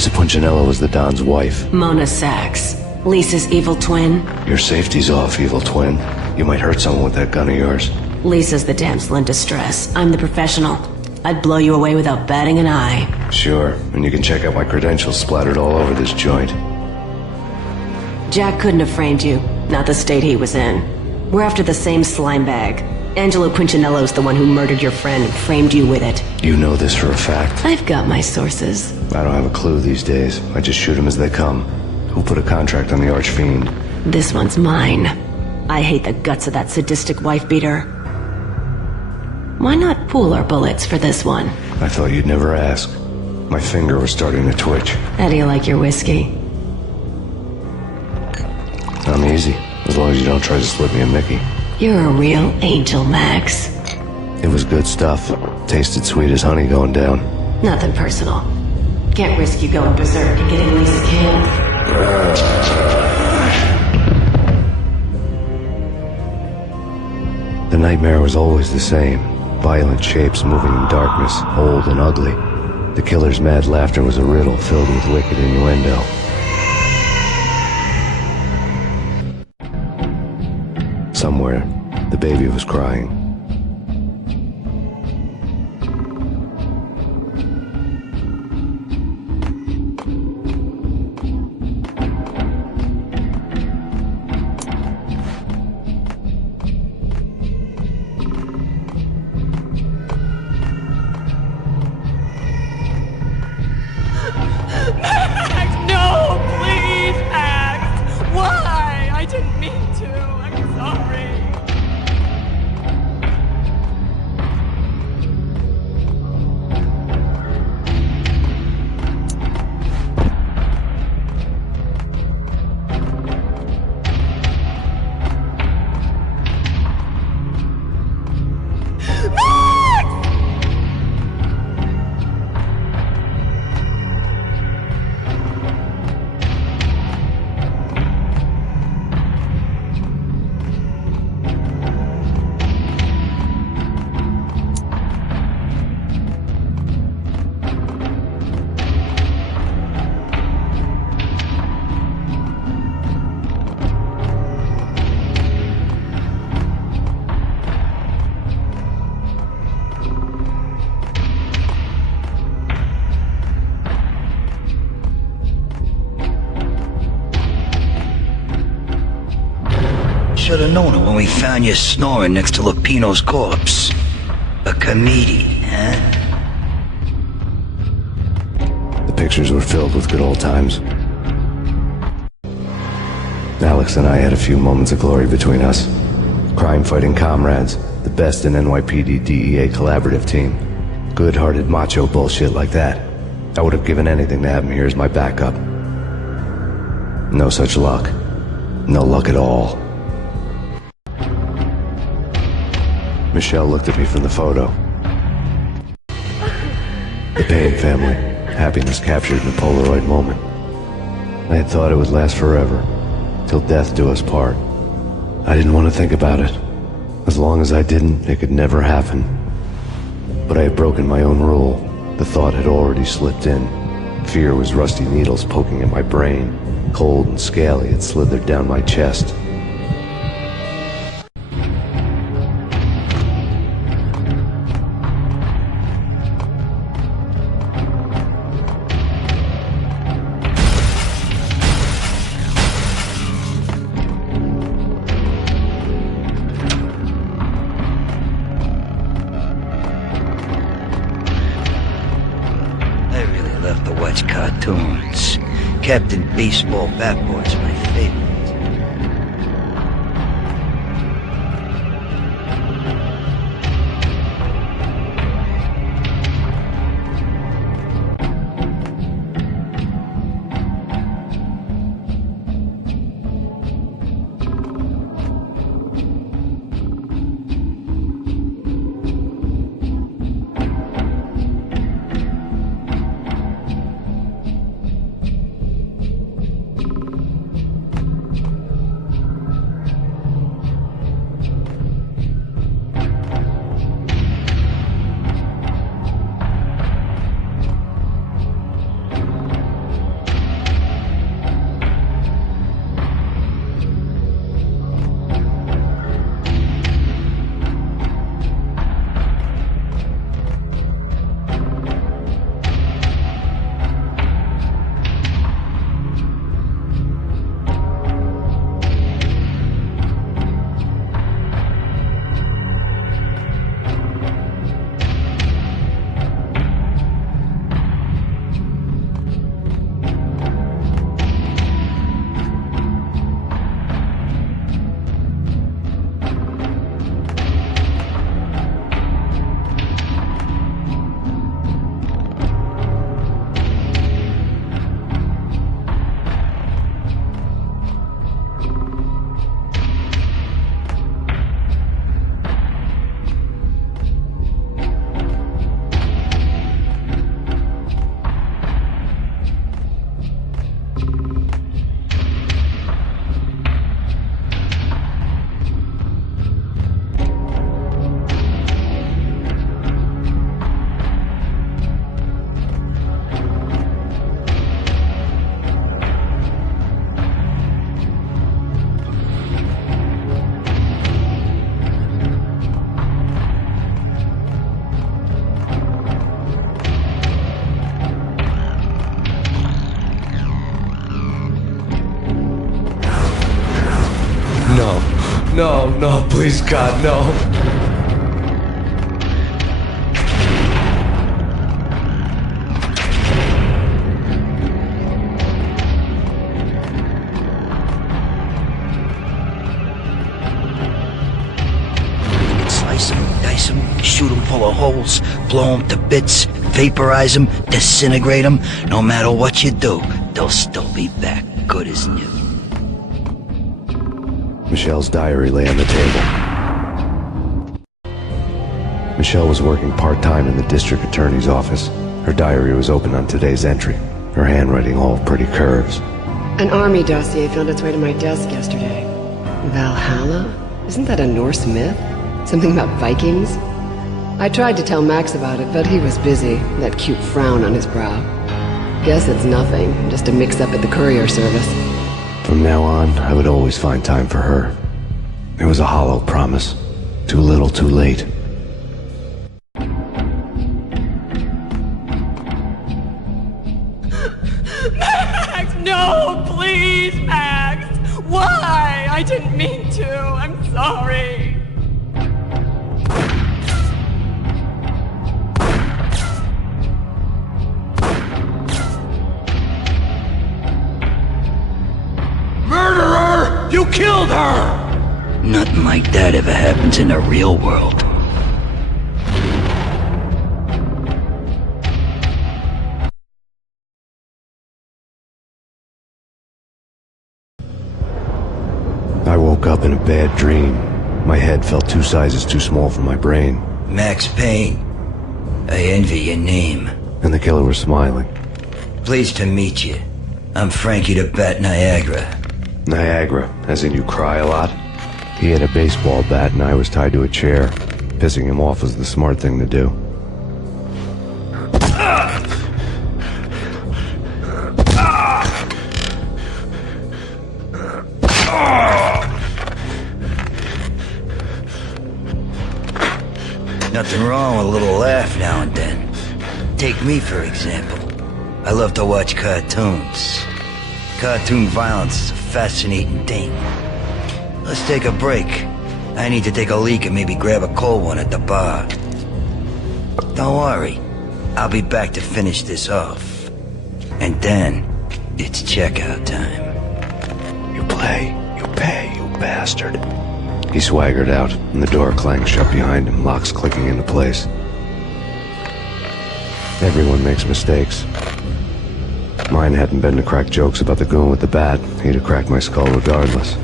Lisa Punchinello was the Don's wife. Mona Sachs. Lisa's evil twin. Your safety's off, evil twin. You might hurt someone with that gun of yours. Lisa's the damsel in distress. I'm the professional. I'd blow you away without batting an eye. Sure, and you can check out my credentials splattered all over this joint. Jack couldn't have framed you. Not the state he was in. We're after the same slime bag. Angelo Punchinello's the one who murdered your friend and framed you with it. You know this for a fact. I've got my sources. I don't have a clue these days. I just shoot them as they come. Who put a contract on the archfiend? This one's mine. I hate the guts of that sadistic wife-beater. Why not pool our bullets for this one? I thought you'd never ask. My finger was starting to twitch. How do you like your whiskey? I'm easy, as long as you don't try to slip me a Mickey. You're a real angel, Max. It was good stuff. Tasted sweet as honey going down. Nothing personal. Can't risk you going berserk and getting Lisa killed. The nightmare was always the same. Violent shapes moving in darkness, old and ugly. The killer's mad laughter was a riddle filled with wicked innuendo. Somewhere, the baby was crying. Should've known it when we found you snoring next to Lupino's corpse. A comedian, huh? The pictures were filled with good old times. Alex and I had a few moments of glory between us. Crime-fighting comrades, the best in NYPD DEA collaborative team. Good-hearted macho bullshit like that. I would have given anything to have him here as my backup. No such luck. No luck at all. Michelle looked at me from the photo. The Payne family. Happiness captured in a Polaroid moment. I had thought it would last forever, till death do us part. I didn't want to think about it. As long as I didn't, it could never happen. But I had broken my own rule. The thought had already slipped in. Fear was rusty needles poking at my brain. Cold and scaly, it slithered down my chest. Cartoons. Captain Baseball Bat Boy's my favorite. no, no, please, God, no. Slice him, dice him, shoot him full of holes, blow him to bits, vaporize him, disintegrate him. No matter what you do, they'll still be back, good as new. Michelle's diary lay on the table. Michelle was working part-time in the district attorney's office. Her diary was open on today's entry, her handwriting all pretty curves. An army dossier found its way to my desk yesterday. Valhalla? Isn't that a Norse myth? Something about Vikings? I tried to tell Max about it, but he was busy, that cute frown on his brow. Guess it's nothing, just a mix-up at the courier service. From now on, I would always find time for her. It was a hollow promise. Too little, too late. Max, no, please, Max. Why? I didn't mean to. I'm sorry. Murderer! You killed her! Nothing like that ever happens in the real world. I woke up in a bad dream. My head felt 2 sizes too small for my brain. Max Payne. I envy your name. And the killer was smiling. Pleased to meet you. I'm Frankie the Bat Niagara. Niagara, as in you cry a lot? He had a baseball bat and I was tied to a chair. Pissing him off was the smart thing to do. Nothing wrong with a little laugh now and then. Take me, for example. I love to watch cartoons. Cartoon violence is a fascinating thing. Let's take a break. I need to take a leak and maybe grab a cold one at the bar. Don't worry. I'll be back to finish this off. And then, it's checkout time. You play, you pay, you bastard. He swaggered out, and the door clanged shut behind him, locks clicking into place. Everyone makes mistakes. Mine hadn't been to crack jokes about the goon with the bat. He'd have cracked my skull regardless.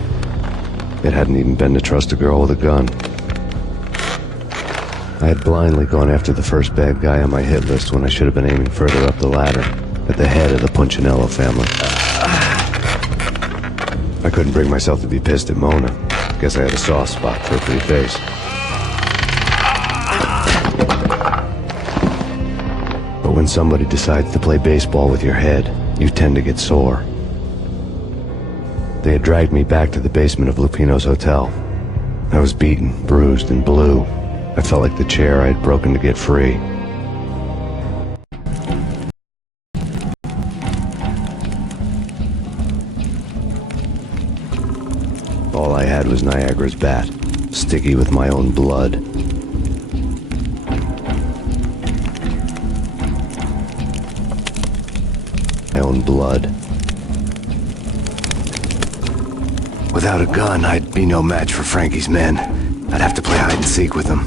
It hadn't even been to trust a girl with a gun. I had blindly gone after the first bad guy on my hit list when I should have been aiming further up the ladder, at the head of the Punchinello family. I couldn't bring myself to be pissed at Mona. Guess I had a soft spot for a pretty face. But when somebody decides to play baseball with your head, you tend to get sore. They had dragged me back to the basement of Lupino's hotel. I was beaten, bruised, and blue. I felt like the chair I had broken to get free. All I had was Niagara's bat, sticky with my own blood. My own blood. Without a gun, I'd be no match for Frankie's men. I'd have to play hide and seek with them.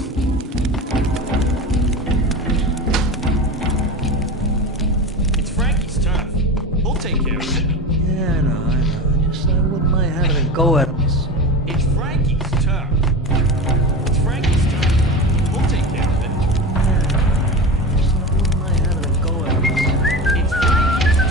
It's Frankie's turn. We'll take care of it. Yeah, I know. Just I wouldn't mind having a go at this. It's Frankie's turn. It's Frankie's turn. We'll take care of it. Just I wouldn't mind having a go at this. It's Frankie's turn.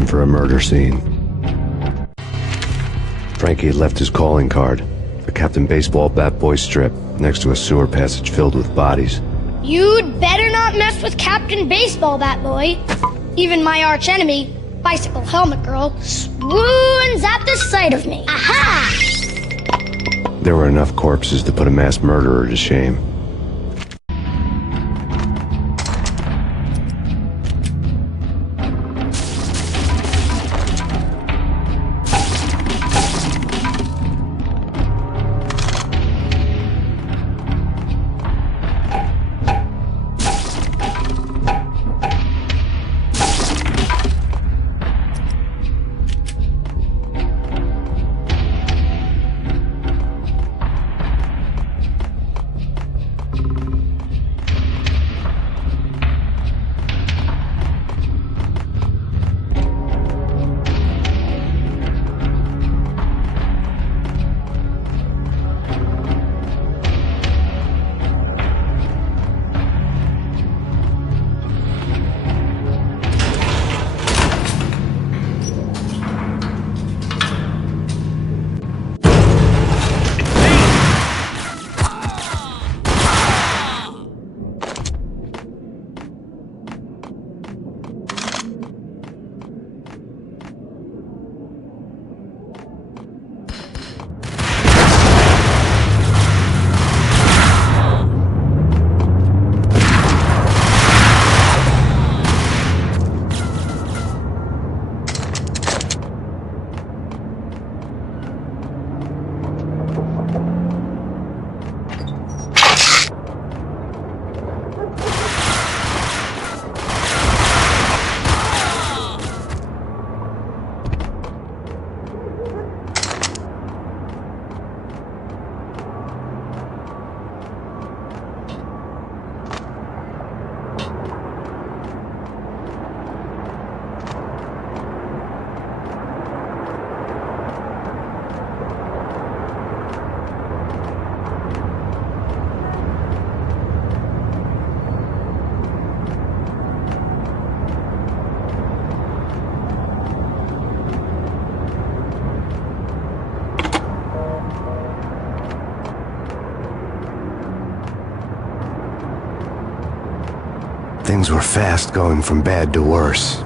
destination for a murder scene. Frankie had left his calling card, a Captain Baseball bat boy strip, next to a sewer passage filled with bodies. You'd better not mess with Captain Baseball Bat Boy. Even my arch enemy, Bicycle Helmet Girl, swoons at the sight of me. Aha! There were enough corpses to put a mass murderer to shame. Things were fast going from bad to worse.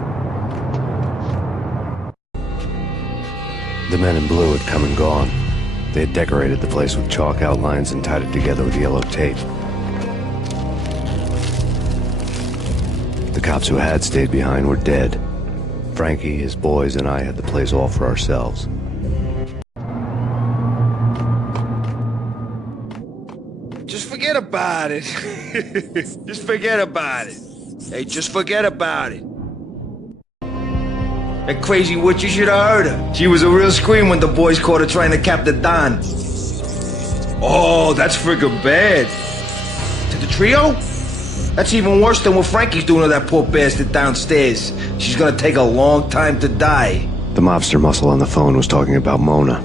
The men in blue had come and gone. They had decorated the place with chalk outlines and tied it together with yellow tape. The cops who had stayed behind were dead. Frankie, his boys, and I had the place all for ourselves. Just forget about it. Just forget about it. Hey, just forget about it. That crazy witch, you should have heard her. She was a real scream when the boys caught her trying to cap the Don. Oh, that's friggin' bad. To the trio? That's even worse than what Frankie's doing to that poor bastard downstairs. She's gonna take a long time to die. The mobster muscle on the phone was talking about Mona.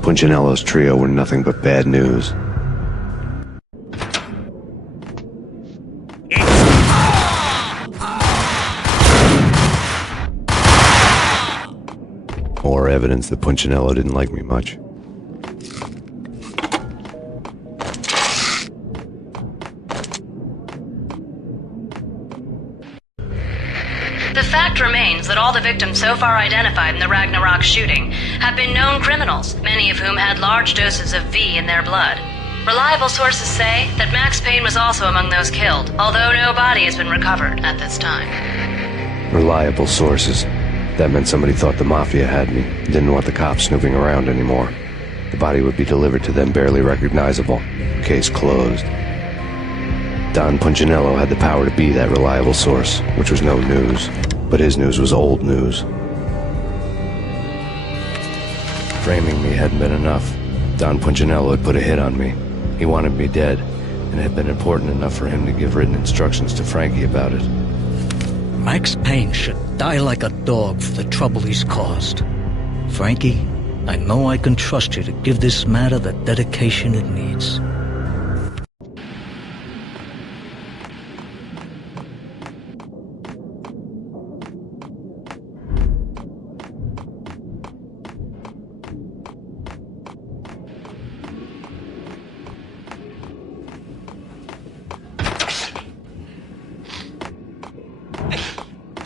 Punchinello's trio were nothing but bad news. More evidence that Punchinello didn't like me much. The fact remains that all the victims so far identified in the Ragnarok shooting have been known criminals, many of whom had large doses of V in their blood. Reliable sources say that Max Payne was also among those killed, although no body has been recovered at this time. Reliable sources. That meant somebody thought the Mafia had me, didn't want the cops snooping around anymore. The body would be delivered to them barely recognizable. Case closed. Don Punchinello had the power to be that reliable source, which was no news. But his news was old news. Framing me hadn't been enough. Don Punchinello had put a hit on me. He wanted me dead, and it had been important enough for him to give written instructions to Frankie about it. Max Payne should die like a dog for the trouble he's caused. Frankie, I know I can trust you to give this matter the dedication it needs.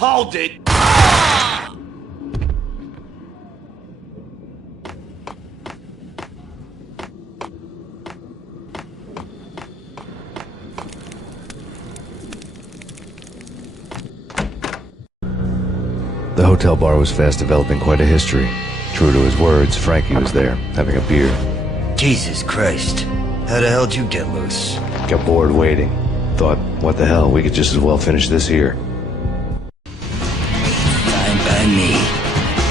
Hold it! The hotel bar was fast developing quite a history. True to his words, Frankie was there, having a beer. Jesus Christ. How the hell did you get loose? Got bored waiting. Thought, what the hell, we could just as well finish this here. Fine by me.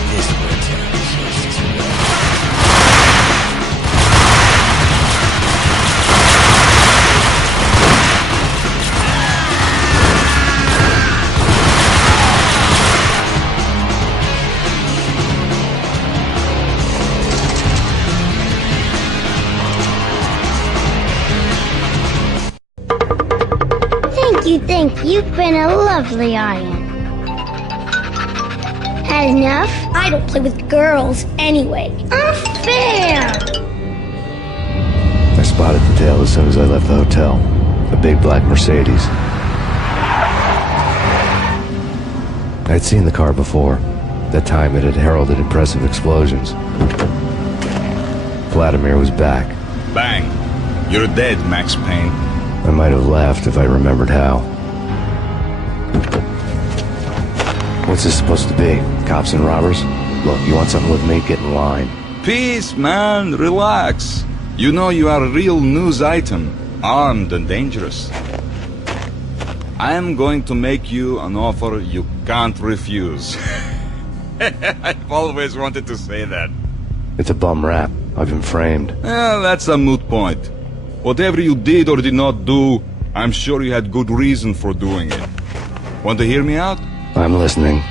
This works out just as well. Thank you. You've been a lovely audience. Had enough? I don't play with girls anyway. Unfair! I spotted the tail as soon as I left the hotel. A big black Mercedes. I'd seen the car before. That time it had heralded impressive explosions. Vladimir was back. Bang! You're dead, Max Payne. I might have laughed if I remembered how. What's this supposed to be? Cops and robbers? Look, you want something with me? Get in line. Peace, man. Relax. You know you are a real news item. Armed and dangerous. I am going to make you an offer you can't refuse. I've always wanted to say that. It's a bum rap. I've been framed. Well, that's a moot point. Whatever you did or did not do, I'm sure you had good reason for doing it. Want to hear me out? I'm listening.